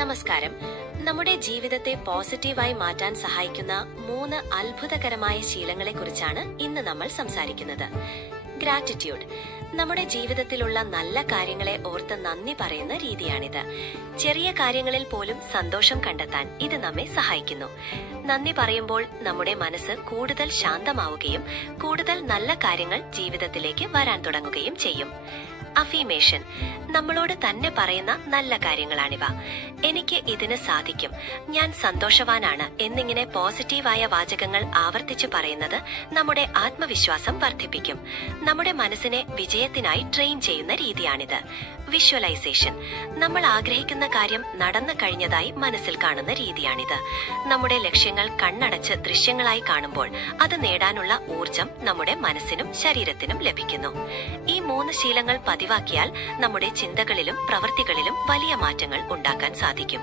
നമസ്കാരം. നമ്മുടെ ജീവിതത്തെ പോസിറ്റീവായി മാറ്റാൻ സഹായിക്കുന്ന 3 അത്ഭുതകരമായ ശീലങ്ങളെക്കുറിച്ചാണ് ഇന്ന് നമ്മൾ സംസാരിക്കുന്നത്. ഗ്രാറ്റിറ്റ്യൂഡ് നമ്മുടെ ജീവിതത്തിലുള്ള നല്ല കാര്യങ്ങളെ ഓർത്ത് നന്ദി പറയുന്ന രീതിയാണിത്. ചെറിയ കാര്യങ്ങളിൽ പോലും സന്തോഷം കണ്ടെത്താൻ ഇത് നമ്മെ സഹായിക്കുന്നു. നന്ദി പറയുമ്പോൾ നമ്മുടെ മനസ്സ് കൂടുതൽ ശാന്തമാവുകയും കൂടുതൽ നല്ല കാര്യങ്ങൾ ജീവിതത്തിലേക്ക് വരാൻ തുടങ്ങുകയും ചെയ്യും. അഫീമേഷൻ നമ്മളോട് തന്നെ പറയുന്ന നല്ല കാര്യങ്ങളാണിവ. എനിക്ക് ഇതിന് സാധിക്കും, ഞാൻ സന്തോഷവാനാണ് എന്നിങ്ങനെ പോസിറ്റീവായ വാചകങ്ങൾ ആവർത്തിച്ചു പറയുന്നത് നമ്മുടെ ആത്മവിശ്വാസം വർദ്ധിപ്പിക്കും. നമ്മുടെ മനസ്സിനെ വിജയത്തിനായി ട്രെയിൻ ചെയ്യുന്ന രീതിയാണിത്. വിഷ്വലൈസേഷൻ നമ്മൾ ആഗ്രഹിക്കുന്ന കാര്യം നടന്നു കഴിഞ്ഞതായി മനസ്സിൽ കാണുന്ന രീതിയാണിത്. നമ്മുടെ ലക്ഷ്യങ്ങൾ കണ്ണടച്ച് ദൃശ്യങ്ങളായി കാണുമ്പോൾ അത് നേടാനുള്ള ഊർജം നമ്മുടെ മനസ്സിനും ശരീരത്തിനും ലഭിക്കുന്നു. ഈ 3 ശീലങ്ങൾ പതിവാക്കിയാൽ നമ്മുടെ ചിന്തകളിലും പ്രവൃത്തികളിലും വലിയ മാറ്റങ്ങൾ ഉണ്ടാക്കാൻ സാധിക്കും.